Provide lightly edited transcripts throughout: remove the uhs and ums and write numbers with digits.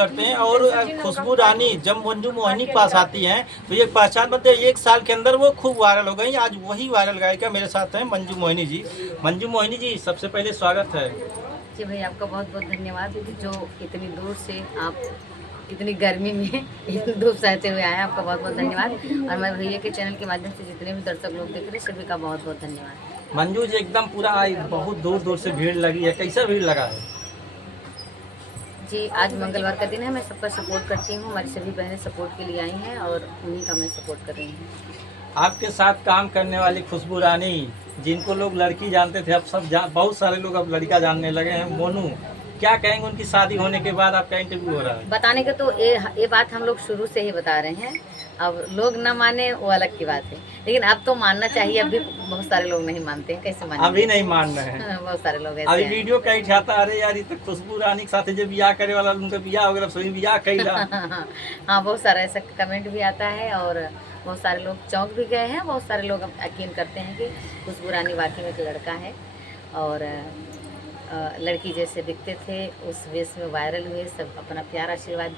करते हैं। और खुशबू रानी जब मंजू मोहिनी के पास आती हैं तो ये पहचान बनते हैं, 1 साल के अंदर वो खूब वायरल हो गई। आज वही वायरल गायिका मेरे साथ हैं, मंजू मोहिनी जी। मंजू मोहिनी जी, सबसे पहले स्वागत है जी भाई, आपका बहुत बहुत धन्यवाद जो इतनी दूर से आप इतनी गर्मी में इतनी धूप सहते हुए आए हैं। आपका बहुत बहुत धन्यवाद। और मैं भैया के चैनल के माध्यम से जितने भी दर्शक लोग देख रहे हैं सभी का बहुत बहुत धन्यवाद। मंजू जी, एकदम पूरा बहुत दूर दूर से भीड़ लगी है, कैसा भीड़ लगा है? जी, आज मंगलवार का दिन है, मैं सबका सपोर्ट करती हूँ। हमारी सभी बहनें सपोर्ट के लिए आई हैं और उन्हीं का मैं सपोर्ट कर रही हूँ। आपके साथ काम करने वाली खुशबू रानी, जिनको लोग लड़की जानते थे, अब बहुत सारे लोग अब लड़का जानने लगे हैं, मोनू, क्या कहेंगे उनकी शादी होने के बाद? आपका इंटरव्यू हो रहा है। बताने का तो ये बात हम लोग शुरू से ही बता रहे हैं। अब लोग न माने वो अलग की बात है, लेकिन अब तो मानना चाहिए। अब भी बहुत सारे लोग नहीं मानते हैं, कैसे माने? अभी नहीं मान रहे हैं। बहुत सारे लोग ऐसे अभी हैं। वीडियो कहीं छाता, अरे यार ये तो खुशबू रानी के साथ जो बियाह करे वाला, उनका बियाह हो गया, सही बियाह कही रहा। हाँ, बहुत सारा ऐसा कमेंट भी आता है और बहुत सारे लोग चौंक भी गए हैं। बहुत सारे लोग यकीन करते हैं कि खुशबू रानी वाकई में एक लड़का है और लड़की जैसे दिखते थे उस वेश में वायरल हुए, सब अपना प्यार आशीर्वाद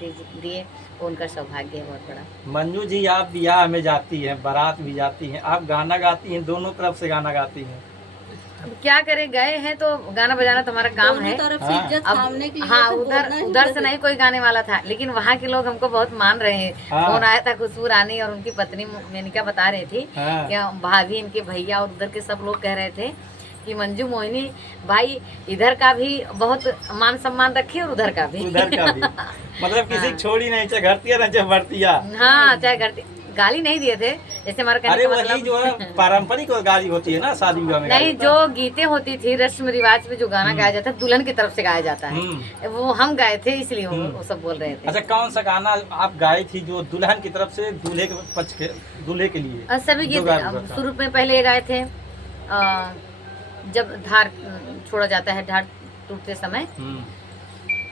दिए, उनका सौभाग्य है बहुत बड़ा। मंजू जी, आप बियाह में जाती हैं, बारात भी जाती हैं, आप गाना गाती हैं, दोनों तरफ से गाना गाती हैं। अब क्या करें, गए हैं तो गाना बजाना तो हमारा काम है। हाँ, उधर से नहीं कोई गाने वाला था, लेकिन वहाँ के लोग हमको बहुत मान रहे हैं। फोन आया था खुशबू रानी और उनकी पत्नी मेनिका बता रही थी कि भाभी, इनके भैया और उधर के सब लोग कह रहे थे कि मंजू मोहिनी भाई इधर का भी बहुत मान सम्मान रखी और उधर का भी मतलब किसी को छोड़ी नहीं, चाहे घरतिया ना चाहे बढ़तिया। हाँ, चाहे घरती, गाली नहीं दिए थे जैसे हमारा कहने का मतलब। जो है पारंपरिक गाली होती है ना शादी विवाह में, नहीं, जो गीतें होती थी रस्म रिवाज में जो गाना गाया जाता है दुल्हन की तरफ से गाया जाता है, वो हम गाए थे, इसलिए वो सब बोल रहे थे। अच्छा, कौन सा गाना आप गाई थी जो दुल्हन की तरफ से दूल्हे के पक्ष के, दूल्हे के लिए? सभी गीत शुरू में पहले गाए थे, जब धार छोड़ा जाता है, धार टूटते समय,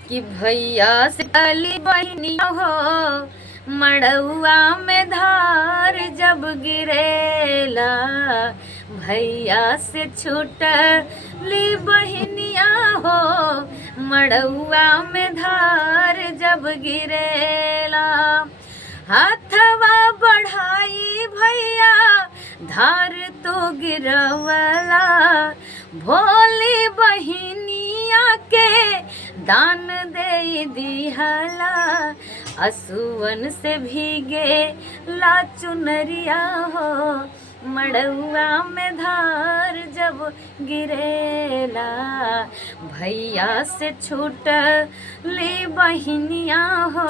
कि भैया से अली बहनिया हो मड़ुआ में धार जब गिरेला, भैया से छूटली बहनिया हो मड़ुआ में धार जब गिरेला, हाथवा बढ़ाई भैया धार तो गिरवला, भोली बहिनिया के दान दे दिहला, असुवन से भीगे ला चुनरिया हो मड़ुआ में धार जब गिरेला, भैया से छूटली बहिनिया हो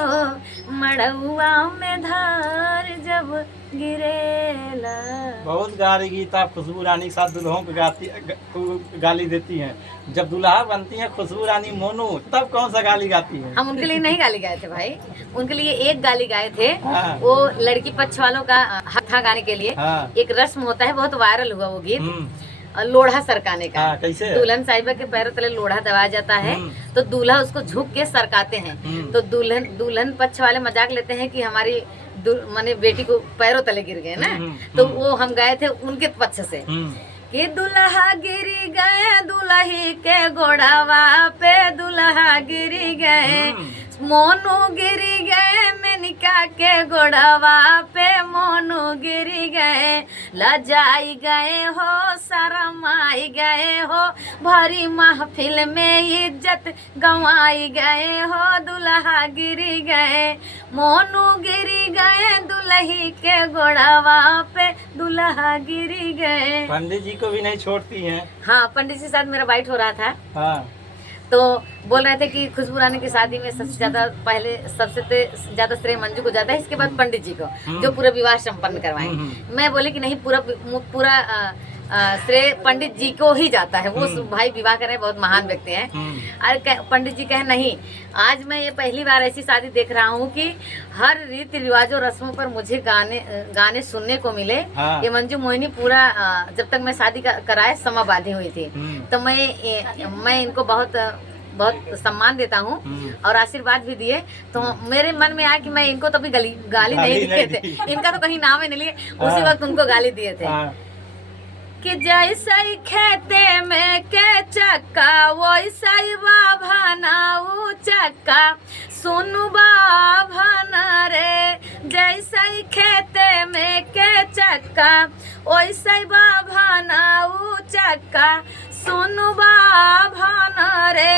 मड़ुआ में धार जब गिरेला। बहुत गाली गीत आप खुशबू रानी के साथ दुल्हों को गाली देती हैं। जब दुल्हा बनती हैं खुशबू रानी मोनू, तब कौन सा गाली गाती हैं? हम उनके लिए नहीं गाली गाए थे भाई, उनके लिए एक गाली गाए थे। हाँ। वो लड़की पक्ष वालों का हक था गाने के लिए। हाँ। एक रस्म होता है, बहुत वायरल हुआ वो गीत, लोढ़ा सरकाने का। हाँ, कैसे? दुल्हन साहिबा के पैरों तले लोढ़ा दबाया जाता है तो दूल्हा उसको झुक के सरकाते हैं, तो दुल्हन पक्ष वाले मजाक लेते हैं कि हमारी माने बेटी को पैरों तले गिर गए ना, तो वो हम गए थे उनके पक्ष से कि दुल्हा गिरी गए दुल्ही के गोड़ावा पे, दुल्हा गिरी गए मोनू गिरी गए मेनिका के गोड़ावा पे, मोनू गिरी गए लजाई गए हो शरमाई गए हो, भरी महफिल में इज्जत गंवाई गए हो, दुल्हा गिरी गए मोनू गिरी गए दुल्ही के गोड़ावा पे, दुल्हा गिरी गए। पंडित जी को भी नहीं छोड़ती हैं। हाँ, पंडित जी के साथ मेरा बाइट हो रहा था। हाँ। तो बोल रहे थे कि खुशबू रानी की शादी में सबसे ज्यादा श्रेय मंजू को जाता है, इसके बाद पंडित जी को जो पूरा विवाह संपन्न करवाएं। मैं बोले कि नहीं, पूरा श्रेय पंडित जी को ही जाता है, वो भाई विवाह कर रहे हैं, बहुत महान व्यक्ति हैं। अरे पंडित जी कहे नहीं, आज मैं ये पहली बार ऐसी शादी देख रहा हूँ कि हर रीति रिवाजों रस्मों पर मुझे गाने सुनने को मिले। हाँ। ये मंजू मोहिनी पूरा जब तक मैं शादी कराए समाबाधी हुई थी, तो मैं इनको बहुत सम्मान देता हूँ और आशीर्वाद भी दिए। तो मेरे मन में आया कि मैं इनको तो भी गाली नहीं दिए थे, इनका तो कहीं नाम ही नहीं लिए, उसी वक्त उनको गाली दिए थे। कि जैसे ही खेते में के चक्का वैसे ही बाभाना ऊ चक्का सुनु बाभाना रे। जैसे ही खेते में के चक्का वैसे ही बाभाना ऊ चक्का सुनु बाभाना रे।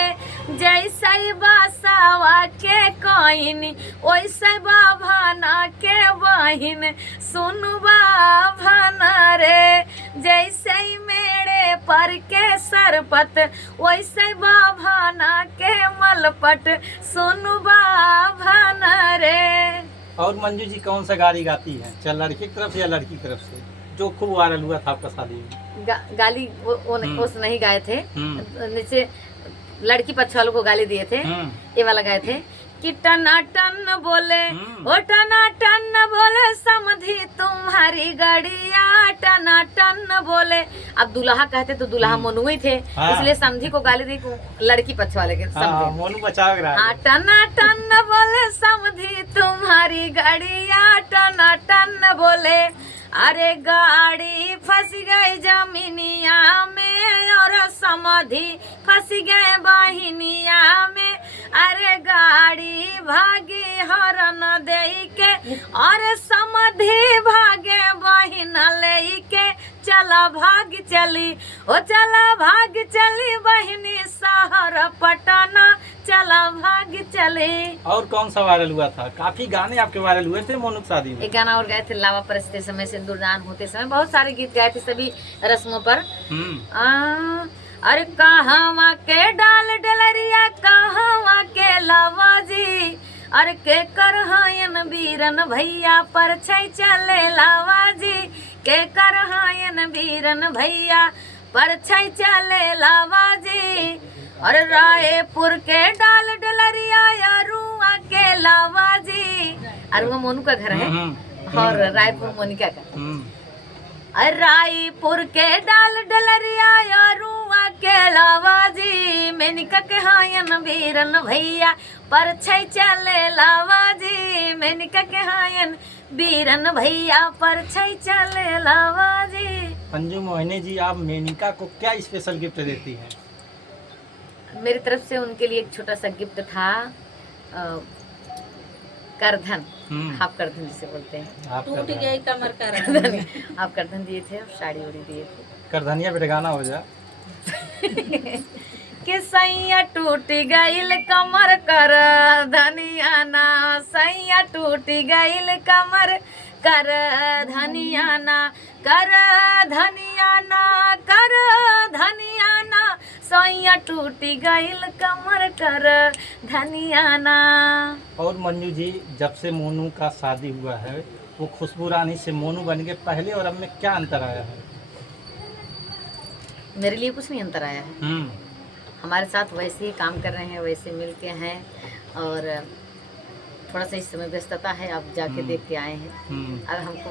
जैसे ही बासावा के कोइन वैसे बाभाना के बहिन सुनु बाभाना रे। जैसे ही मेरे पर के सरपत वैसे बाभाना के मलपट सुनु बाभाना रे। और मंजू जी कौन सा गाड़ी गाती है, चाहे लड़के की तरफ से या लड़की की तरफ से, जो खूब वायरल हुआ था आपका शादी में? गाली वो नहीं गाए थे, नीचे लड़की पक्ष वालों को गाली दिए थे, ये वाला गाए थे कि टना टन बोले ओ टना टन बोले समधी तुम्हारी गड़िया टना टन बोले। अब दुल्हा कहते तो दुल्हा मोनू ही थे, इसलिए समधी को गाली दी लड़की पक्ष वाले के समधी। मोनू बचाव रहा है। हाँ, टना टन बोले समधी तुम्हारी गड़िया टना टन बोले। अरे गाड़ी फंस गई जमीनिया में और समधी फंस गए बहिनिया में। अरे गाड़ी भागी हरन दे के और समधी भागे बहिन ले के। चला भाग चली ओ चला भाग चली बहिनी शहर पटना चला भाग चले। और कौन सा वायरल हुआ था? काफी गाने आपके वायरल हुए थे मोनू शादी में। एक गाना और गाए थे लावा परसते समय सिंदूरदान होते समय, बहुत सारे गीत गाए थे सभी रस्मों पर। अरे कहाँ के डाल डलरिया कहाँ के लावा जी। अरे के कर हायन बीरन भैया पर छै चले लावा जी। के कर हायन बीरन भैया पर छै चले लावा जी। और रायपुर के डाल डलरिया यारुआ के लावा जी। अरुआ मोनू का घर है और रायपुर मोनिका का। रायपुर के डाल डलरिया यारुआ के लावा जी। मेनिका के हायन बीरन भैया पर छै चले लावा जी। मेनिका के हायन बीरन भैया पर छै चले लावा जी। मंजू मोहिनी जी, आप मेनिका को क्या स्पेशल गिफ्ट देती हैं? मेरी तरफ से उनके लिए एक छोटा सा गिफ्ट था, करधन, हाफ करधन जिसे बोलते हैं। टूट गई कमर करधन। हाफ करधन दिए थे और साड़ी उड़ी दिए थे। करधनिया पे गाना हो जा कि सैया टूट गईल कमर कर धनिया ना। सैया टूट गईल कमर कर धनिया ना। कर धनिया ना कर धनिया ना। सैया टूट गईल कमर कर धनिया ना। और मंजू जी, जब से मोनू का शादी हुआ है वो खुशबू रानी से मोनू बन के पहले और अब में क्या अंतर आया है? मेरे लिए कुछ नहीं अंतर आया है। हमारे साथ वैसे ही काम कर रहे हैं, वैसे मिल के हैं। और थोड़ा सा इस समय व्यस्तता है, आप जाके देख के आए हैं। अब हमको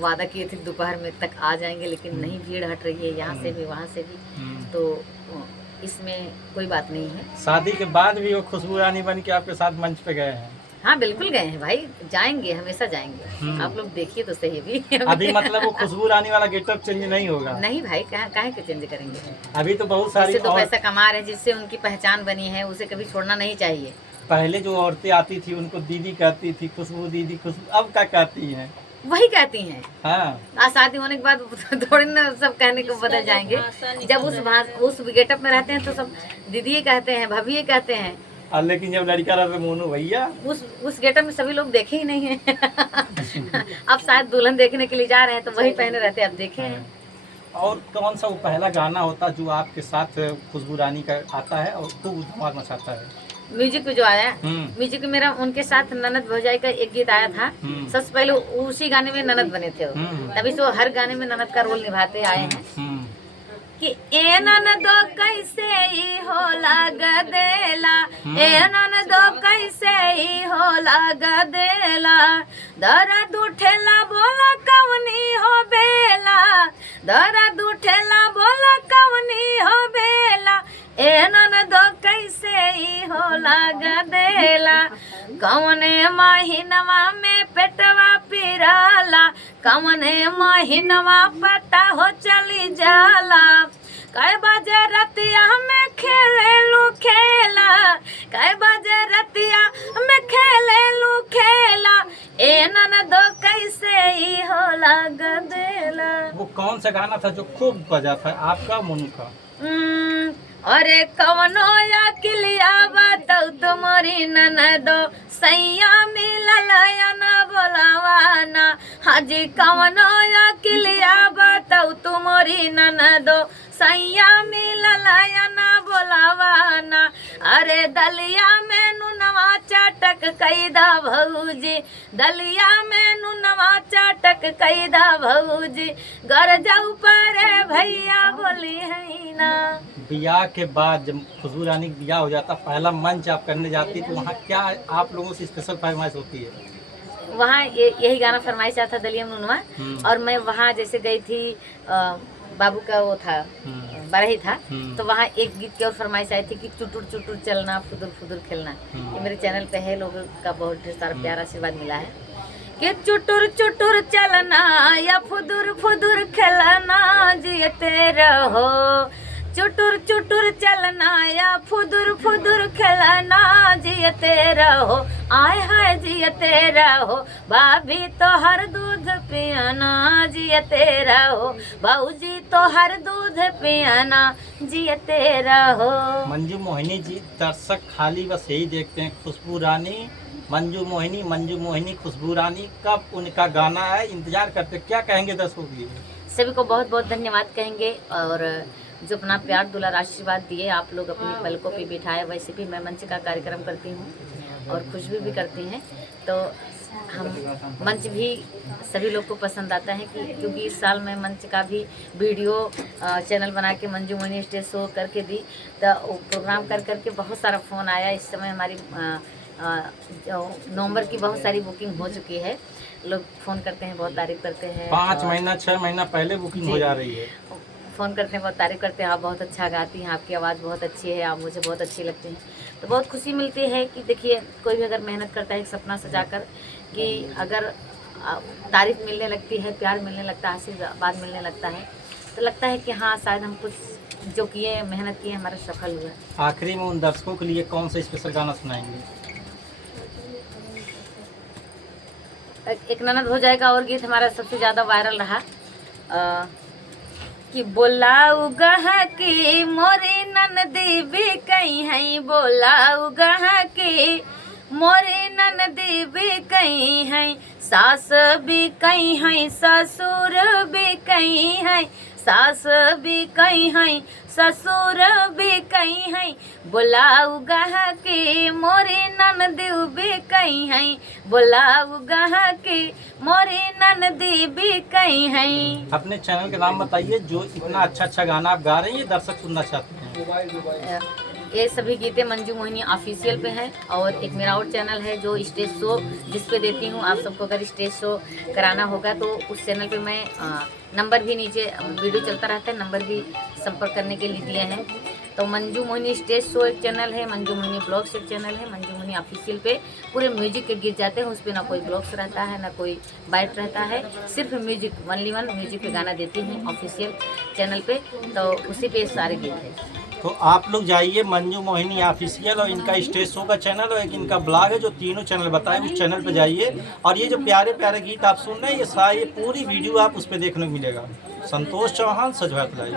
वादा किए थे दोपहर में तक आ जाएंगे, लेकिन नहीं, भीड़ हट रही है यहाँ से भी वहाँ से भी, तो इसमें कोई बात नहीं है। शादी के बाद भी वो खुशबू रानी बन के आपके साथ मंच पे गए हैं? हाँ बिल्कुल गए हैं भाई, जाएंगे, हमेशा जाएंगे। आप लोग देखिए तो सही भी। अभी मतलब वो खुशबू रानी वाला गेटअप चेंज नहीं होगा? नहीं भाई, काहे के चेंज करेंगे। अभी तो बहुत सारी जिससे तो पैसा कमा रहे हैं, जिससे उनकी पहचान बनी है, उसे कभी छोड़ना नहीं चाहिए। पहले जो औरतें आती थी उनको दीदी कहती थी, खुशबू दीदी खुशबू, अब क्या कहती हैं? वही कहती हैं। हाँ, शादी होने के बाद थोड़ी ना सब कहने को बदल जाएंगे। जब उस गेटअप में रहते हैं तो सब दीदी कहते हैं, भाभी कहते हैं। लेकिन जब लड़का रहता मोनू भैया, उस गेटअप में सभी लोग देखे ही नहीं है। अब शायद दुल्हन देखने के लिए जा रहे हैं तो वही पहने रहते हैं, अब देखे हैं। और कौन सा वो पहला गाना होता जो आपके साथ खुशबू रानी का आता है और खूब धमाल मचाता है? म्यूजिक पे जो आया, म्यूजिक में मेरा उनके साथ ननद भौजाई का एक गीत आया था। सबसे पहले उसी गाने में ननद बने थे, तभी तो हर गाने में ननद का रोल निभाते आए हैं। कि ए ननदो कैसे ही हो लग देला, ए ननदो कैसे ही हो लग देला। दर्द उठेला बोला कवनी हो बेला, दर्द उठेला बोला कवनी हो बेला। ए ननदो कैसे ही हो लग देला, कौने महीनवा में पेटवा पिराला, कौने महीनवा पता हो चली जाला। कै बजे रतिया में खेलेलू खेला, कै बजे रतिया में खेलेलू खेला, ए ननदो कैसे ही होला गदेला। वो कौन सा गाना था जो खूब बजा था आपका मोनू का? अरे कवनो या किलिया बताऊ तुम्हारी ननदो, सैया मिलल या ना बोलावाना। हाजी कवनो या किलिया बताऊ तुम्हारी ननदो, सैया मिलल या ना बोलावाना। अरे दलिया में नुनवा चाटक कैदा भौजी, दलिया में नुनवा चाटक कैदा भौजी, घर जाऊ पर भैया बोली है ना। ब्याह के बाद जब खुशबू रानी का ब्याह हो जाता, पहला मंच आप करने जाती तो वहाँ क्या आप लोगों से स्पेशल फरमाइश होती है? वहाँ यही गाना फरमाइश आता दलिया में नुनवा। और मैं वहाँ जैसे गई थी, बाबू का वो था बरही था, तो वहाँ एक गीत की और फरमाइश आई थी कि चुटुर चुटुर चलना फुदुर फुदुर खेलना। ये मेरे चैनल पे है, लोगों का बहुत ढेर सारा प्यार आशीर्वाद मिला है कि चुटुर चुटुर चलना या फुदुर फुदुर खेलना जियते रहो, चुटुर चुटुर चलना या फुदुर फुदुर खेलना जियते रहो, आय हाय जियते रहो, भाभी तो हर दूध पियाना जियते रहो, भाऊजी तो हर दूध पियाना जियते रहो। मंजू मोहिनी जी, दर्शक खाली बस यही देखते हैं खुशबू रानी, मंजू मोहिनी, मंजू मोहिनी, खुशबू रानी, कब उनका गाना है इंतजार करते। क्या कहेंगे दर्शकों के लिए? सभी को बहुत बहुत धन्यवाद कहेंगे, और जो अपना प्यार दुलार आशीर्वाद दिए आप लोग अपनी पलकों पे बिठाए। वैसे भी मैं मंच का कार्यक्रम करती हूँ और खुशबू भी करती हैं, तो हम मंच भी सभी लोग को पसंद आता है कि क्योंकि इस साल मैं मंच का भी वीडियो चैनल बना के मंजू मोहिनी स्टेज शो करके दी, तो प्रोग्राम कर करके बहुत सारा फ़ोन आया। इस समय हमारी नवंबर की बहुत सारी बुकिंग हो चुकी है, लोग फ़ोन करते हैं, बहुत तारीफ करते हैं। 5 महीना 6 महीना पहले बुकिंग हो जा रही है। फ़ोन करते हैं, बहुत तारीफ़ करते हैं, आप बहुत अच्छा गाती हैं, आपकी आवाज़ बहुत अच्छी है, आप मुझे बहुत अच्छी लगती हैं। तो बहुत खुशी मिलती है कि देखिए कोई भी अगर मेहनत करता है एक सपना सजाकर, कि अगर तारीफ़ मिलने लगती है, प्यार मिलने लगता है, आशीर्वाद मिलने लगता है, तो लगता है कि हाँ शायद हम कुछ जो किए मेहनत किए हमारा सफल हुआ। आखिरी में उन दर्शकों के लिए कौन सा स्पेशल गाना सुनाएंगे? एक ननद हो जाएगा और गीत हमारा सबसे ज़्यादा वायरल रहा, कि बोलाऊ गहा की मोरी ननदी भी कहीं है, बोलाऊ गहा की मोरी ननदी भी कहीं है, सास भी कहीं है, ससुर भी कहीं है, सास भी कहीं है, ससुर भी कहीं है, बोलाऊ गहा की मोरी ननदी भी कहीं है, बोलाऊ गहा की मोरी ननदी भी कहीं है। अपने चैनल का नाम बताइए, जो इतना अच्छा गाना आप गा रहे हैं, ये दर्शक सुनना चाहते हैं। ये सभी गीतें मंजू मोहिनी ऑफिशियल पे हैं, और एक मेरा और चैनल है जो स्टेज शो जिस पे देती हूँ। आप सबको अगर स्टेज शो कराना होगा तो उस चैनल पे मैं नंबर भी नीचे वीडियो चलता रहता है, नंबर भी संपर्क करने के लिए दिए हैं। तो मंजू मोहिनी स्टेज शो एक चैनल है, मंजू मोहिनी ब्लॉग्स एक चैनल है, मंजू मोहिनी ऑफिशियल पे पूरे म्यूजिक के गीत जाते हैं, उस पर ना कोई ब्लॉग्स रहता है ना कोई बाइट रहता है, सिर्फ म्यूजिक 1 म्यूजिक पे गाना देती हूँ ऑफिशियल चैनल पे, तो उसी पे सारे गीत हैं। तो आप लोग जाइए मंजू मोहिनी ऑफिशियल, और इनका स्टेज शो का चैनल और एक इनका ब्लॉग है, जो तीनों चैनल बताए उस चैनल पे जाइए। और ये जो प्यारे प्यारे गीत आप सुन रहे हैं, ये पूरी वीडियो आप उस पर देखने को मिलेगा। संतोष चौहान, सजवात लाई।